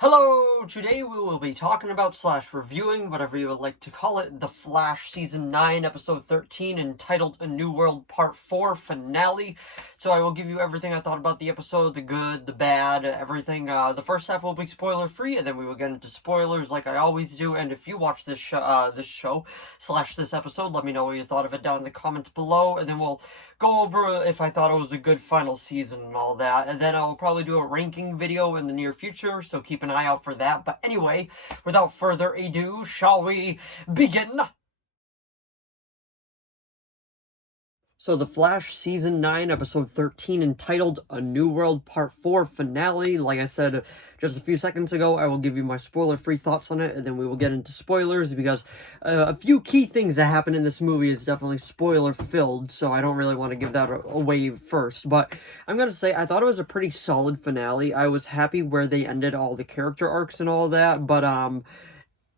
Hello! Today we will be talking about / reviewing, whatever you would like to call it, The Flash Season 9, Episode 13, entitled A New World Part 4 Finale. So I will give you everything I thought about the episode, the good, the bad, everything. The first half will be spoiler-free, and then we will get into spoilers like I always do. And if you watch this show / this episode, let me know what you thought of it down in the comments below, and then we'll go over if I thought it was a good final season and all that. And then I'll probably do a ranking video in the near future, so keep an eye out for that. But anyway, without further ado, shall we begin? So The Flash Season 9, Episode 13, entitled A New World Part 4 Finale. Like I said just a few seconds ago, I will give you my spoiler-free thoughts on it, and then we will get into spoilers, because a few key things that happen in this movie is definitely spoiler-filled, so I don't really want to give that away first. But I'm going to say, I thought it was a pretty solid finale. I was happy where they ended all the character arcs and all that, but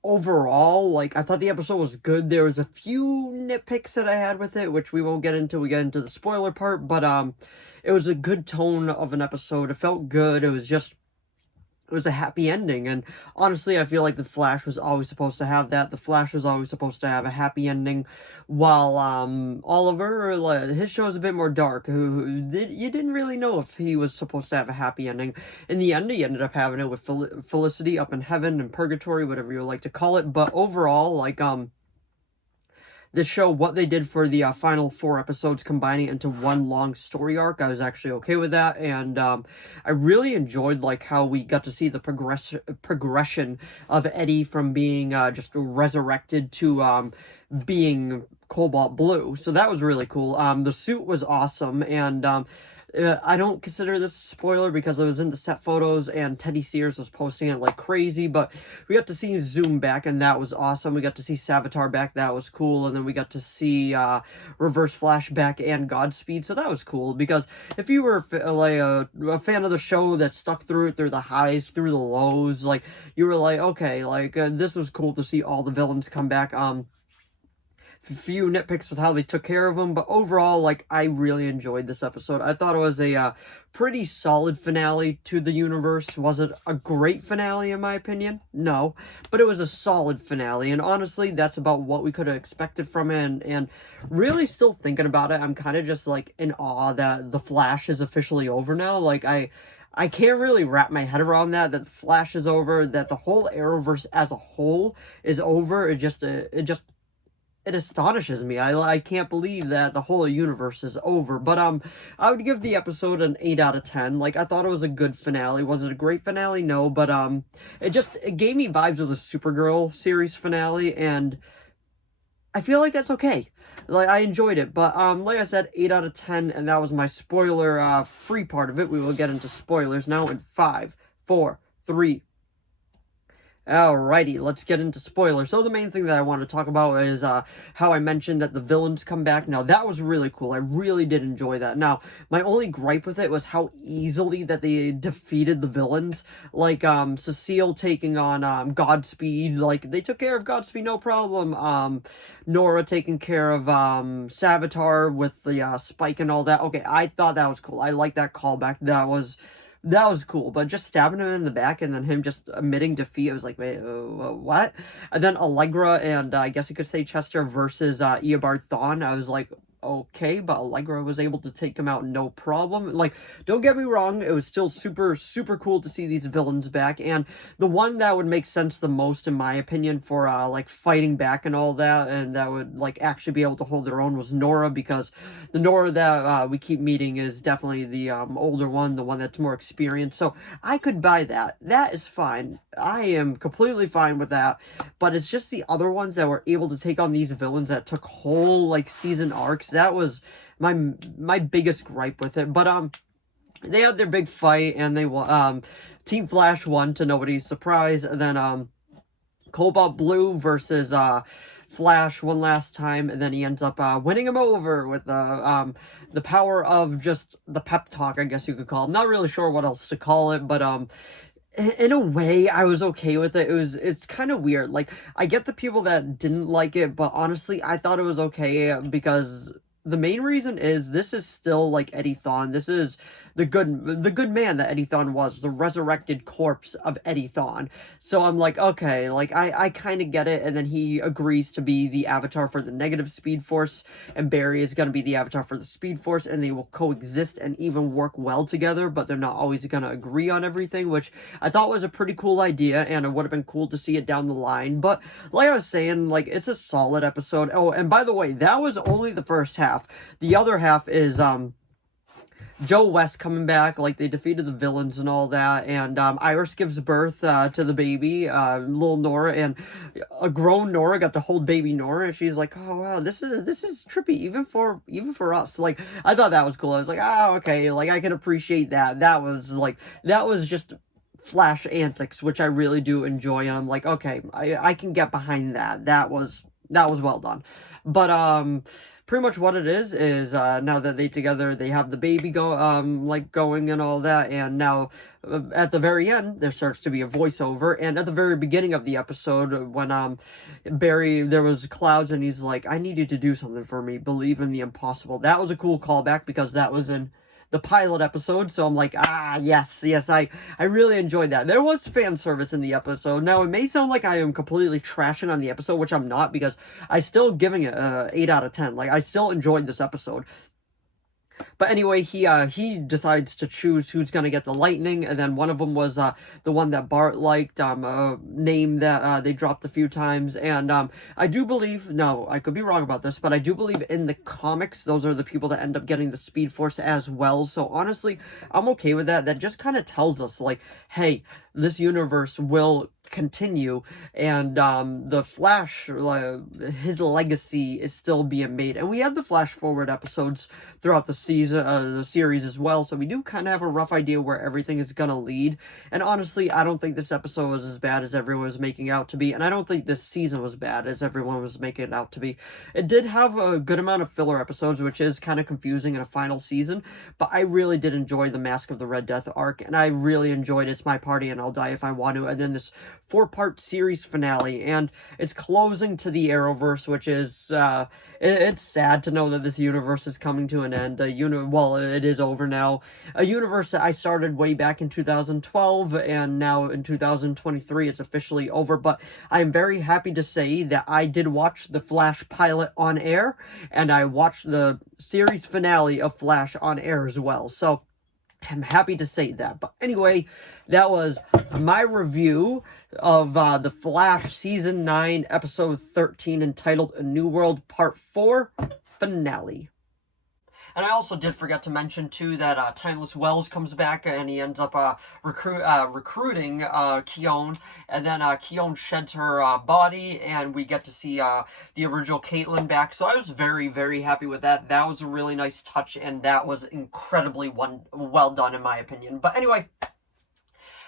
overall, like, I thought the episode was good. There was a few nitpicks that I had with it, which we won't get into. We get into the spoiler part, but it was a good tone of an episode. It felt good. It was a happy ending, and honestly, I feel like The Flash was always supposed to have that. The Flash was always supposed to have a happy ending, while Oliver, his show is a bit more dark. You didn't really know if he was supposed to have a happy ending. In the end, he ended up having it with Felicity up in heaven and purgatory, whatever you like to call it. But overall, like this show, what they did for the final 4 episodes, combining it into one long story arc, I was actually okay with that, and I really enjoyed like how we got to see the progression of Eddie from being just resurrected to being Cobalt Blue. So that was really cool. The suit was awesome, and I don't consider this a spoiler because it was in the set photos and Teddy Sears was posting it like crazy, but we got to see Zoom back, and that was awesome. We got to see Savitar back, that was cool, and then we got to see Reverse Flash back and Godspeed, so that was cool, because if you were like a fan of the show that stuck through it, through the highs, through the lows, like, you were like, okay, like, this was cool to see all the villains come back. Few nitpicks with how they took care of them, but overall, like, I really enjoyed this episode. I thought it was a pretty solid finale to the universe. Was it a great finale in my opinion? No, but it was a solid finale, and honestly, that's about what we could have expected from it, and really still thinking about it, I'm kind of just, like, in awe that The Flash is officially over now. Like, I can't really wrap my head around that The Flash is over, that the whole Arrowverse as a whole is over. It astonishes me. I can't believe that the whole universe is over. But I would give the episode an 8 out of 10. Like, I thought it was a good finale. Was it a great finale? No, but it gave me vibes of the Supergirl series finale, and I feel like that's okay. Like, I enjoyed it, but like I said, 8 out of 10, and that was my spoiler free part of it. We will get into spoilers now in 5, 4, 3, alrighty, let's get into spoilers. So the main thing that I want to talk about is how I mentioned that the villains come back. Now, that was really cool. I really did enjoy that. Now, my only gripe with it was how easily that they defeated the villains. Like, Cecile taking on Godspeed. Like, they took care of Godspeed, no problem. Nora taking care of Savitar with the spike and all that. Okay, I thought that was cool. I like that callback. That was cool, but just stabbing him in the back and then him just admitting defeat, I was like, wait, what? And then Allegra and I guess you could say Chester versus Eobard Thawne, I was like, okay, but Allegra was able to take him out no problem. Like, don't get me wrong, it was still super, super cool to see these villains back, and the one that would make sense the most, in my opinion, for, like, fighting back and all that, and that would, like, actually be able to hold their own was Nora, because the Nora that we keep meeting is definitely the older one, the one that's more experienced, so I could buy that. That is fine. I am completely fine with that, but it's just the other ones that were able to take on these villains that took whole, like, season arcs. That was my biggest gripe with it. But they had their big fight, and they won. Team Flash won to nobody's surprise. And then Cobalt Blue versus Flash one last time, and then he ends up winning him over with the power of just the pep talk, I guess you could call it. I'm not really sure what else to call it, but in a way, I was okay with it. It's kind of weird. Like, I get the people that didn't like it, but honestly, I thought it was okay because the main reason is this is still like Eddie Thawne. This is the good man that Eddie Thawne was, the resurrected corpse of Eddie Thawne. So I'm like, okay, like I kind of get it. And then he agrees to be the avatar for the negative Speed Force, and Barry is going to be the avatar for the Speed Force, and they will coexist and even work well together, but they're not always going to agree on everything, which I thought was a pretty cool idea, and it would have been cool to see it down the line. But like I was saying, like, it's a solid episode. Oh, and by the way, that was only the first half. The other half is Joe West coming back, like they defeated the villains and all that, and Iris gives birth to the baby, little Nora, and a grown Nora got to hold baby Nora, and she's like, oh wow, this is trippy, even for us. Like, I thought that was cool. I was like, oh, okay, like I can appreciate that. That was just Flash antics, which I really do enjoy, and I'm like, okay, I can get behind that. That was well done. But pretty much what it is now that they have the baby going and all that, and now at the very end there starts to be a voiceover, and at the very beginning of the episode when Barry, there was clouds and he's like, I need you to do something for me, believe in the impossible. That was a cool callback because that was in the pilot episode, so I'm like, yes, I really enjoyed that. There was fan service in the episode. Now, it may sound like I am completely trashing on the episode, which I'm not, because I still giving it 8 out of 10. Like, I still enjoyed this episode. But anyway, he decides to choose who's going to get the lightning, and then one of them was the one that Bart liked, a name that they dropped a few times, and I do believe, no, I could be wrong about this, but I do believe in the comics, those are the people that end up getting the Speed Force as well, so honestly, I'm okay with that. That just kind of tells us, like, hey, this universe will continue, and the Flash, his legacy is still being made, and we had the Flash Forward episodes throughout the series as well, so we do kind of have a rough idea where everything is gonna lead. And honestly, I don't think this episode was as bad as everyone was making out to be, and I don't think this season was bad as everyone was making it out to be. It did have a good amount of filler episodes, which is kind of confusing in a final season, but I really did enjoy the Mask of the Red Death arc, and I really enjoyed It's My Party and I'll Die If I Want to, and then this 4-part series finale, and it's closing to the Arrowverse, which is, it's sad to know that this universe is coming to an end. Well, it is over now. A universe that I started way back in 2012, and now in 2023 it's officially over, but I'm very happy to say that I did watch the Flash pilot on air, and I watched the series finale of Flash on air as well, so I'm happy to say that. But anyway, that was my review of The Flash Season 9, Episode 13, entitled A New World Part 4, Finale. And I also did forget to mention, too, that Timeless Wells comes back, and he ends up recruiting Khione, and then Khione sheds her body, and we get to see the original Caitlin back. So I was very, very happy with that. That was a really nice touch, and that was incredibly well done, in my opinion. But anyway,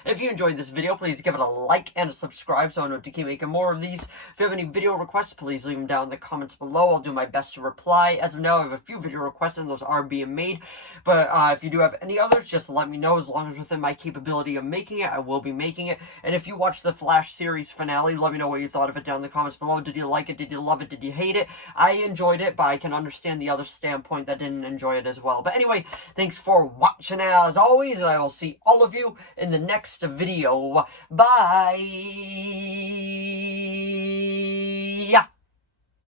if you enjoyed this video, please give it a like and a subscribe so I know to keep making more of these. If you have any video requests, please leave them down in the comments below. I'll do my best to reply. As of now, I have a few video requests and those are being made. But if you do have any others, just let me know. As long as within my capability of making it, I will be making it. And if you watched the Flash series finale, let me know what you thought of it down in the comments below. Did you like it? Did you love it? Did you hate it? I enjoyed it, but I can understand the other standpoint that didn't enjoy it as well. But anyway, thanks for watching as always, and I will see all of you in the next video. Bye.